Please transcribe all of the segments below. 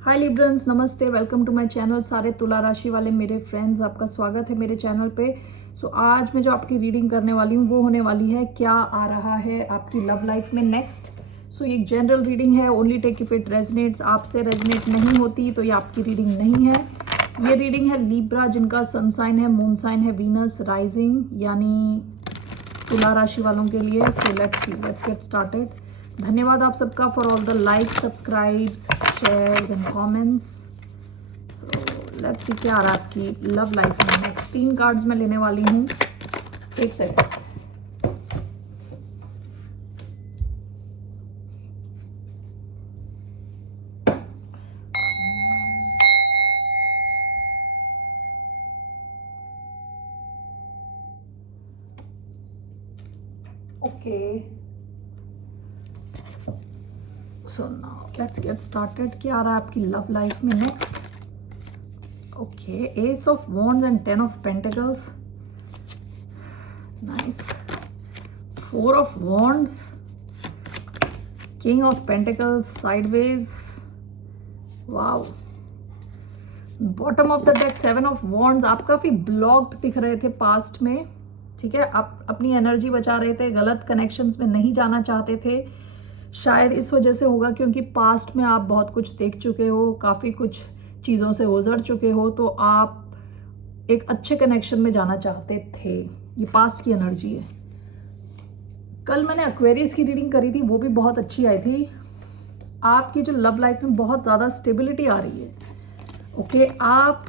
हाय Librans, नमस्ते, welcome to my channel. सारे तुला राशि वाले मेरे फ्रेंड्स, आपका स्वागत है मेरे चैनल पे। आज मैं जो आपकी रीडिंग करने वाली हूँ वो होने वाली है क्या आ रहा है आपकी लव लाइफ में नेक्स्ट। ये एक जनरल रीडिंग है, only take if it resonates. आपसे रेजनेट नहीं होती तो ये आपकी रीडिंग नहीं है। ये रीडिंग है लिब्रा, जिनका सन साइन है, मून साइन है वीनस, राइजिंग यानी तुला राशि वालों के लिए। Let's get started. धन्यवाद आप सबका for all the like, subscribes, shares and comments. Let's see क्या आ रहा है आपकी लव लाइफ में नेक्स्ट। 3 कार्ड्स मैं लेने वाली हूँ। एक second. Okay, so now let's get started. क्या आ रहा है आपकी लव लाइफ में next. Okay, S of wands and 10 of pentacles, nice. 4 of wands, king of pentacles sideways, wow. Bottom of the deck 7 of wands. आप काफ़ी blocked दिख रहे थे पास्ट में, ठीक है। आप अपनी एनर्जी बचा रहे थे, गलत कनेक्शंस में नहीं जाना चाहते थे। शायद इस वजह से होगा क्योंकि पास्ट में आप बहुत कुछ देख चुके हो, काफ़ी कुछ चीज़ों से गुजर चुके हो, तो आप एक अच्छे कनेक्शन में जाना चाहते थे। ये पास्ट की एनर्जी है। कल मैंने एक्वेरियस की रीडिंग करी थी, वो भी बहुत अच्छी आई थी। आपकी जो लव लाइफ में बहुत ज़्यादा स्टेबिलिटी आ रही है। ओके, आप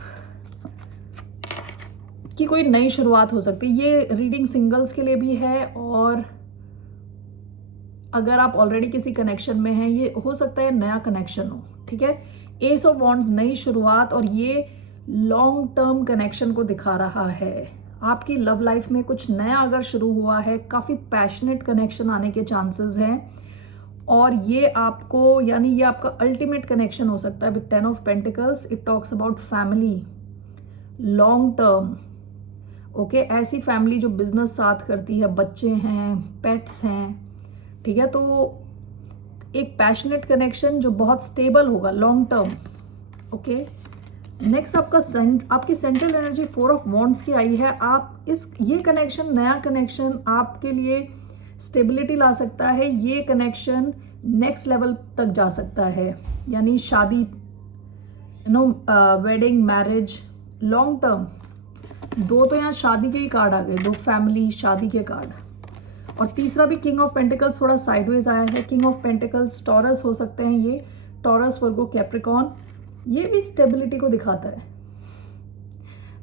की कोई नई शुरुआत हो सकती है। ये रीडिंग सिंगल्स के लिए भी है, और अगर आप ऑलरेडी किसी कनेक्शन में हैं, ये हो सकता है नया कनेक्शन हो, ठीक है। एस ऑफ वॉन्ड्स, नई शुरुआत, और ये लॉन्ग टर्म कनेक्शन को दिखा रहा है। आपकी लव लाइफ में कुछ नया अगर शुरू हुआ है, काफ़ी पैशनेट कनेक्शन आने के चांसेस हैं, और ये आपको यानी ये आपका अल्टीमेट कनेक्शन हो सकता है with 10 of pentacles. It talks about family, long term. Okay, ऐसी फैमिली जो बिजनेस साथ करती है, बच्चे हैं, पेट्स हैं, ठीक है। तो एक पैशनेट कनेक्शन जो बहुत स्टेबल होगा लॉन्ग टर्म। ओके, नेक्स्ट आपकी सेंट्रल एनर्जी 4 ऑफ वॉन्ड्स की आई है। आप ये कनेक्शन, नया कनेक्शन आपके लिए स्टेबिलिटी ला सकता है। ये कनेक्शन नेक्स्ट लेवल तक जा सकता है, यानी शादी, वेडिंग, मैरिज, लॉन्ग टर्म। 2 तो यहाँ शादी के ही कार्ड आ गए, 2 फैमिली शादी के कार्ड। और तीसरा भी किंग ऑफ पेंटिकल्स थोड़ा साइडवेज आया है। किंग ऑफ पेंटिकल्स टॉरस हो सकते हैं, ये टॉरस, वर्गो, कैप्रिकॉन। ये भी स्टेबिलिटी को दिखाता है।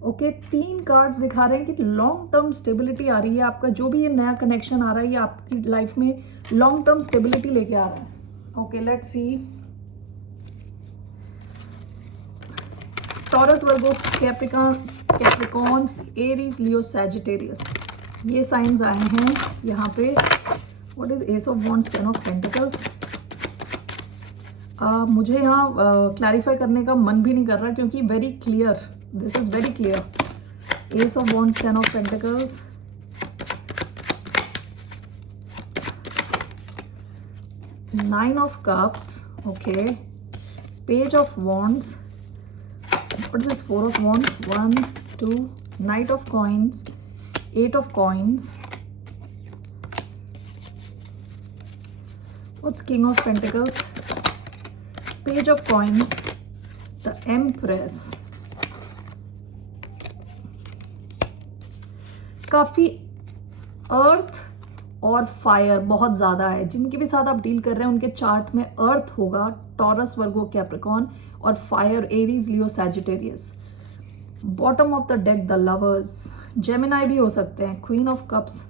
ओके, 3 कार्ड्स दिखा रहे हैं कि लॉन्ग टर्म स्टेबिलिटी आ रही है। आपका जो भी ये नया कनेक्शन आ रहा है, ये आपकी लाइफ में लॉन्ग टर्म स्टेबिलिटी लेके आ रहा है। Okay, let's see. Taurus, Virgo, Capricorn, Aries, Leo, Sagittarius, ये साइंस आए हैं यहाँ पे। What is S of wands, 10 of pentacles. मुझे यहाँ क्लैरिफाई करने का मन भी नहीं कर रहा, क्योंकि very clear, this is very clear. S of wands, 10 of pentacles, nine of cups, okay, page of wands, what is 4 of wands, 1 2, night of coins, 8 of coins. What's king of pentacles? Page of coins, the empress. काफी अर्थ और fire बहुत ज्यादा है। जिनके भी साथ आप deal कर रहे हैं उनके चार्ट में अर्थ होगा, टॉरस, वर्गो, कैप्रिकॉन, और fire, Aries, Leo, Sagittarius. Bottom of the deck, the lovers, Gemini भी हो सकते हैं, queen of cups.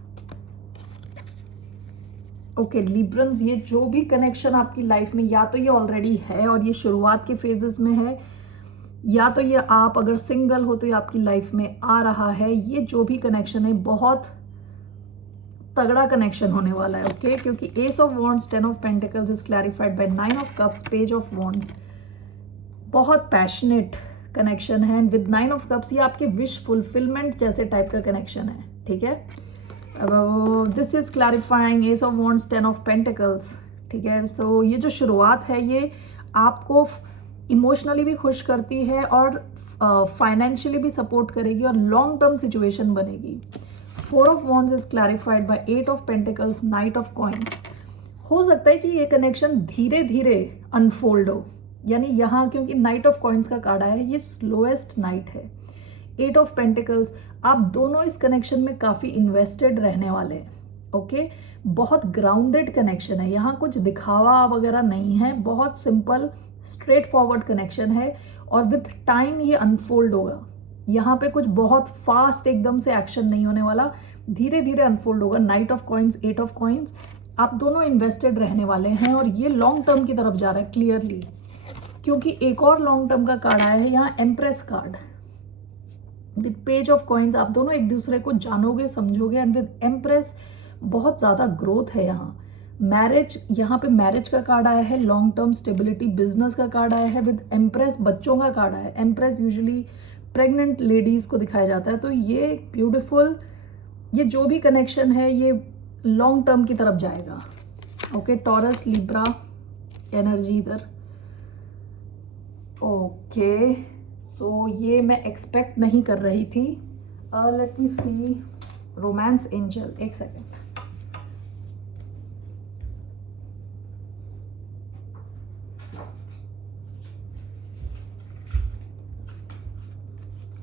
Okay Librans, ये जो भी कनेक्शन आपकी लाइफ में, या तो ये ऑलरेडी है और ये शुरुआत के फेजेस में है, या तो ये आप अगर सिंगल हो तो ये आपकी लाइफ में आ रहा है। ये जो भी कनेक्शन है बहुत तगड़ा कनेक्शन होने वाला है। ओके, क्योंकि ace of wands, 10 of pentacles is clarified by 9 of cups, page of wands. बहुत पैशनेट कनेक्शन है विद 9 ऑफ कप्स। ये आपके विश फुलफिलमेंट जैसे टाइप का कनेक्शन है, ठीक है। This is clarifying ace of wands, 10 of pentacles, ठीक है। सो ये जो शुरुआत है, ये आपको इमोशनली भी खुश करती है और फाइनेंशियली भी सपोर्ट करेगी और लॉन्ग टर्म सिचुएशन बनेगी। 4 of wands is clarified by 8 of pentacles, knight of coins. हो सकता है कि ये कनेक्शन धीरे धीरे अनफोल्ड हो, यानी यहाँ क्योंकि नाइट ऑफ कॉइन्स का कार्ड आया है, ये स्लोएस्ट नाइट है। 8 ऑफ पेंटिकल्स, आप दोनों इस कनेक्शन में काफ़ी इन्वेस्टेड रहने वाले हैं। ओके, बहुत ग्राउंडेड कनेक्शन है, यहाँ कुछ दिखावा वगैरह नहीं है, बहुत सिंपल स्ट्रेट फॉरवर्ड कनेक्शन है और विथ टाइम ये अनफोल्ड होगा। यहाँ पे कुछ बहुत फास्ट एकदम से एक्शन नहीं होने वाला, धीरे धीरे अनफोल्ड होगा। Night of coins, 8 of coins, आप दोनों इन्वेस्टेड रहने वाले हैं और ये लॉन्ग टर्म की तरफ जा रहा है क्लियरली, क्योंकि एक और लॉन्ग टर्म का कार्ड आया है यहाँ, empress card with page of coins. आप दोनों एक दूसरे को जानोगे, समझोगे एंड विद एम्प्रेस बहुत ज़्यादा ग्रोथ है यहाँ। मैरिज, यहाँ पे मैरिज का कार्ड आया है, लॉन्ग टर्म स्टेबिलिटी, बिजनेस का कार्ड आया है विद एम्प्रेस, बच्चों का कार्ड आया है। एम्प्रेस यूजुअली प्रेग्नेंट लेडीज़ को दिखाया जाता है, तो ये ब्यूटिफुल, ये जो भी कनेक्शन है ये लॉन्ग टर्म की तरफ जाएगा। ओके, टॉरस लिब्रा एनर्जी इधर। ओके, सो ये मैं एक्सपेक्ट नहीं कर रही थी। लेट मी सी रोमांस एंजल, एक second.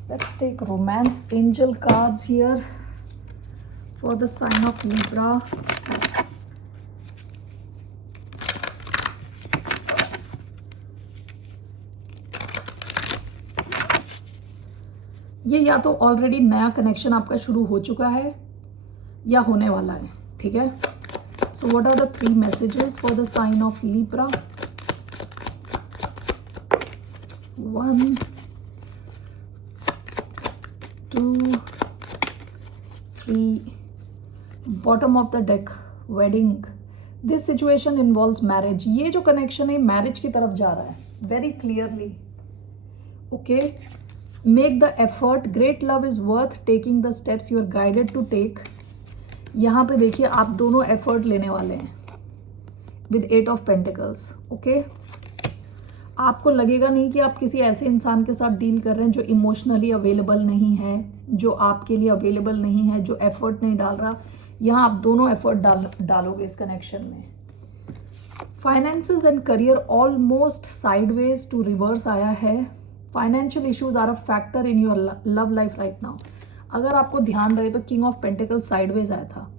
Let's take romance angel cards here for the sign of Libra. ये या तो ऑलरेडी नया कनेक्शन आपका शुरू हो चुका है या होने वाला है, ठीक है। So what are the 3 messages for the sign of Libra? 1, 2, 3, bottom of the deck, wedding. This situation involves marriage. ये जो कनेक्शन है मैरिज की तरफ जा रहा है very clearly. Okay, make the effort, great love is worth taking the steps you are guided to take. यहाँ पे देखिए आप दोनों एफर्ट लेने वाले हैं विद 8 ऑफ पेंटिकल्स। ओके, आपको लगेगा नहीं कि आप किसी ऐसे इंसान के साथ डील कर रहे हैं जो इमोशनली अवेलेबल नहीं है, जो आपके लिए अवेलेबल नहीं है, जो एफर्ट नहीं डाल रहा। यहाँ आप दोनों एफर्ट डालोगे इस कनेक्शन में। Finances and career almost sideways to reverse आया है। Financial issues are a factor in your love life right now. अगर आपको ध्यान रहे तो किंग ऑफ पेंटिकल्स साइडवेज आया था।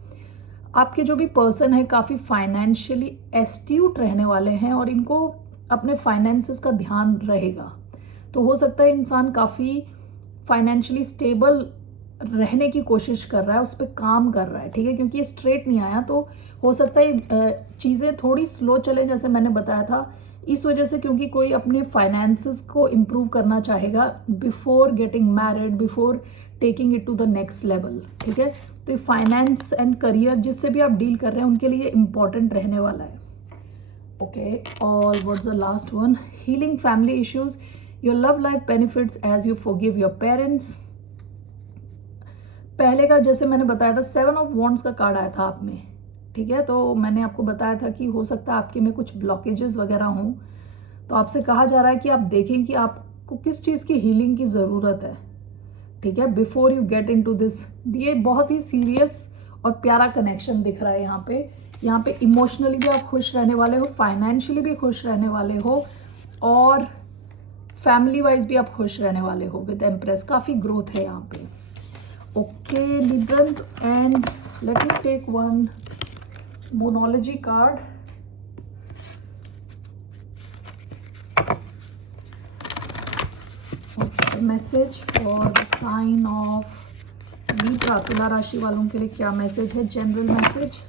आपके जो भी पर्सन है काफ़ी फाइनेंशियली एस्ट्यूट रहने वाले हैं और इनको अपने फाइनेंसेस का ध्यान रहेगा। तो हो सकता है इंसान काफ़ी फाइनेंशियली स्टेबल रहने की कोशिश कर रहा है, उस पर काम कर रहा है, ठीक है। क्योंकि ये स्ट्रेट नहीं आया तो हो सकता है चीज़ें थोड़ी स्लो चले, जैसे मैंने बताया था, इस वजह से, क्योंकि कोई अपने फाइनेंसेस को इम्प्रूव करना चाहेगा before getting married, before taking it to the next level, ठीक है। तो फाइनेंस एंड करियर जिससे भी आप डील कर रहे हैं उनके लिए इम्पॉर्टेंट रहने वाला है। ओके, और what's the last one? Healing family issues, your love life benefits as you forgive your parents. पहले का जैसे मैंने बताया था 7 ऑफ वॉन्ड्स का कार्ड आया था आप में, ठीक है। तो मैंने आपको बताया था कि हो सकता है आपके में कुछ ब्लॉकेजेस वगैरह हों, तो आपसे कहा जा रहा है कि आप देखें कि आपको किस चीज़ की हीलिंग की ज़रूरत है, ठीक है, before you get into this. ये बहुत ही सीरियस और प्यारा कनेक्शन दिख रहा है यहाँ पे इमोशनली भी आप खुश रहने वाले हो, फाइनेंशियली भी खुश रहने वाले हो और फैमिली वाइज भी आप खुश रहने वाले हो विद एम्प्रेस। काफ़ी ग्रोथ है यहाँ पे। Okay Librans, and let me take one monology card. What's the message for the sign of Libra? तुला राशि वालों के लिए क्या मैसेज है? General message.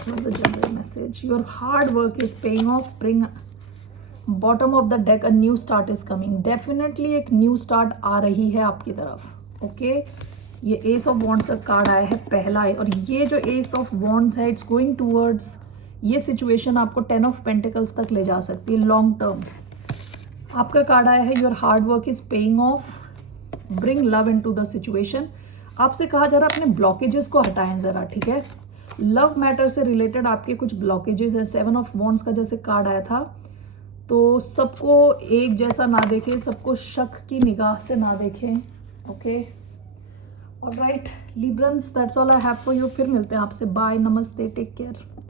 What's the general message? Your hard work is paying off. Bring bottom of the deck, a new start is coming. Definitely एक new start आ रही है आपकी तरफ। ओके, ये एस ऑफ वॉन्ड्स का कार्ड आया है पहला है, और ये जो एस ऑफ वॉन्ड्स है इट्स गोइंग टूवर्ड्स, ये सिचुएशन आपको 10 ऑफ पेंटिकल्स तक ले जा सकती है लॉन्ग टर्म। आपका कार्ड आया है your hard work is paying off, bring love into the situation. आपसे कहा जा रहा है अपने ब्लॉकेजेस को हटाएं ज़रा, ठीक है। लव मैटर से रिलेटेड आपके कुछ ब्लॉकेजेस है। 7 ऑफ वॉन्ड्स का जैसे कार्ड आया था, तो सबको एक जैसा ना देखें, सबको शक की निगाह से ना देखें। Okay, alright Librans, that's all I have for you. फिर मिलते हैं आपसे। बाय, नमस्ते, टेक केयर।